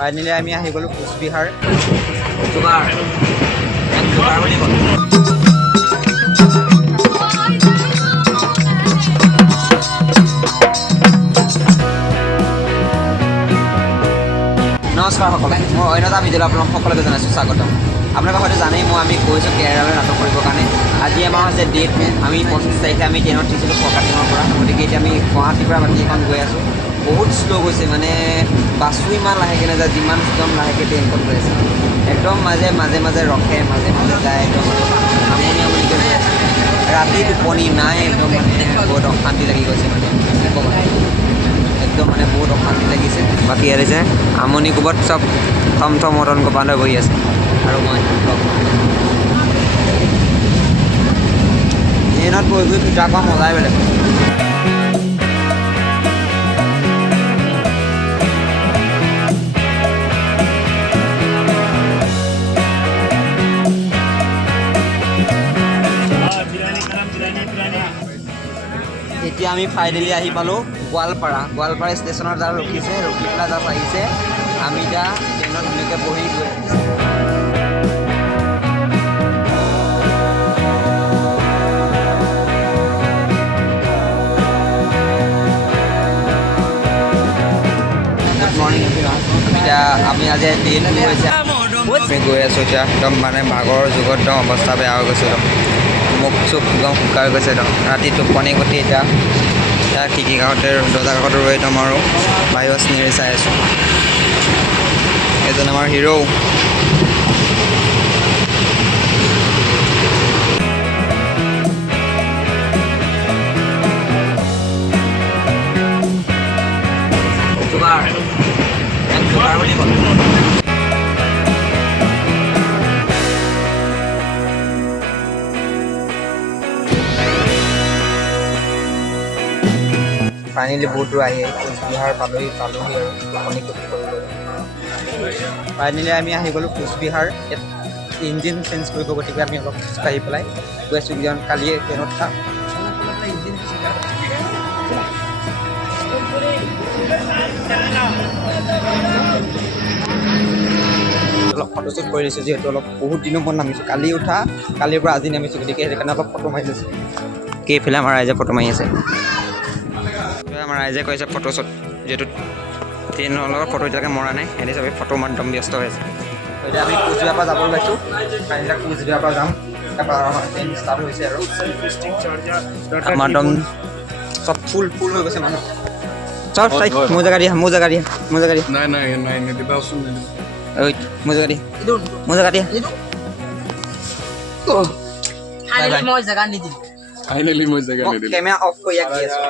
Finally আমি আহি গ'লোঁ কোচবিহাৰ। নমস্কাৰ সকলে, মই অন্যতা ভিডিঅ'লৈ আপোনালোক সকলোকে জনাইছোঁ স্বাগতম। আপোনালোকে হয়তো জানেই আমি গৈছোঁ কেৰেলালৈ নাটক কৰিবৰ কাৰণে। আজি আমাৰ হৈছে ডেট। আমি 25 তাৰিখে আমি ট্ৰেইনত উঠিছিলোঁ ফৰকাটিঙৰ পৰা। গতিকে এতিয়া আমি গুৱাহাটীৰ পৰা বাকীখন গৈ আছোঁ। বহুত শ্ল' গৈছে, মানে বাছো ইমান লাহেকৈ নাযায়, যিমান একদম লাহেকৈ ট্ৰেইনখন গৈ আছে। একদম মাজে মাজে ৰখে, মাজে মাজে যায়, একদম আমনি আমনিকৈ গৈ আছে। ৰাতি টোপনি নাই, একদম মানে বহুত অশান্তি লাগি গৈছে, মানে একদম মানে বহুত অশান্তি লাগিছে। বাকী ইয়াত যে আমনি কোবত চব থম মদন গোপাল বহি আছে আৰু মই ট্ৰেইনত গৈ গৈ ফিটা কৰা মজাই বেলেগ। এতিয়া আমি ফাইনেলি আহি পালোঁ গোৱালপাৰা ষ্টেচনত যাৰ ৰখি পেলাই জাষ্ট আহিছে। আমি এতিয়া ট্ৰেইনত ধুনীয়াকৈ বহি গৈ গুড মৰ্ণিং এভৰিৱান। এতিয়া আমি আজি ট্ৰেইন হৈছে, আমি গৈ আছোঁ এতিয়া। একদম মানে ভাগৰ যুগত একদম অৱস্থা বেয়া হৈ গৈছে, একদম মুখ চুখ একদম শুকাই গৈছে একদম। ৰাতি টোপনি গতি এতিয়া খিৰিকী কাষতে দৰ্জা কাষতে ৰৈ একদম আৰু বাহিৰৰ চিনেৰি চাই আছোঁ। এজন আমাৰ হিৰো। বুলি ক'ল। ফাইনেলি বহুত দূৰ আহি কোচবিহাৰ পালোহি আৰু টোপনি ক্ষতি কৰিবলৈ। ফাইনেলি আমি আহি গ'লোঁ কোচবিহাৰ। ইঞ্জিন চেঞ্জ কৰিব, গতিকে আমি অলপ খোজকাঢ়ি পেলাই গৈ আছোঁ। কিজন কালি ট্ৰেইনত খাম অলপ ফটোশ্বুট কৰি লৈছোঁ, যিহেতু অলপ বহুত দিনৰ মূৰত নামিছোঁ। কালি উঠা, কালিৰ পৰা আজি নামিছোঁ, গতিকে সেইকাৰণে অলপ ফটো মাৰি লৈছোঁ। এইফালে আমাৰ ৰাইজে ফটো মাৰি আছে। আমাৰ ৰাইজে কৈছে ফটোশ্বুট, যিহেতু ট্ৰেইনৰ লগত ফটো এতিয়ালৈকে মৰা নাই, সিহঁতি চবেই ফটো মাৰি একদম ব্যস্ত হৈ আছে। এতিয়া আমি কোচবিহাৰৰ পৰা যাব ওলাইছোঁ। কাইলৈ কোচবিহাৰৰ পৰা যাম। তাৰপৰা আমাৰ ট্ৰেইন ষ্টাৰ্ট হৈছে আৰু আমাৰ একদম চব ফুল হৈ গৈছে মানুহ। চব চাই মোৰ জেগা দিয়া মোৰ জেগা দিয়া নাই নিদিবাচোন ঐ মোৰ জেগা দিয়া ফাইনেলি মই জেগা নিদিলোঁ। কেমেৰা অফ কৰি আঁকি আছোঁ।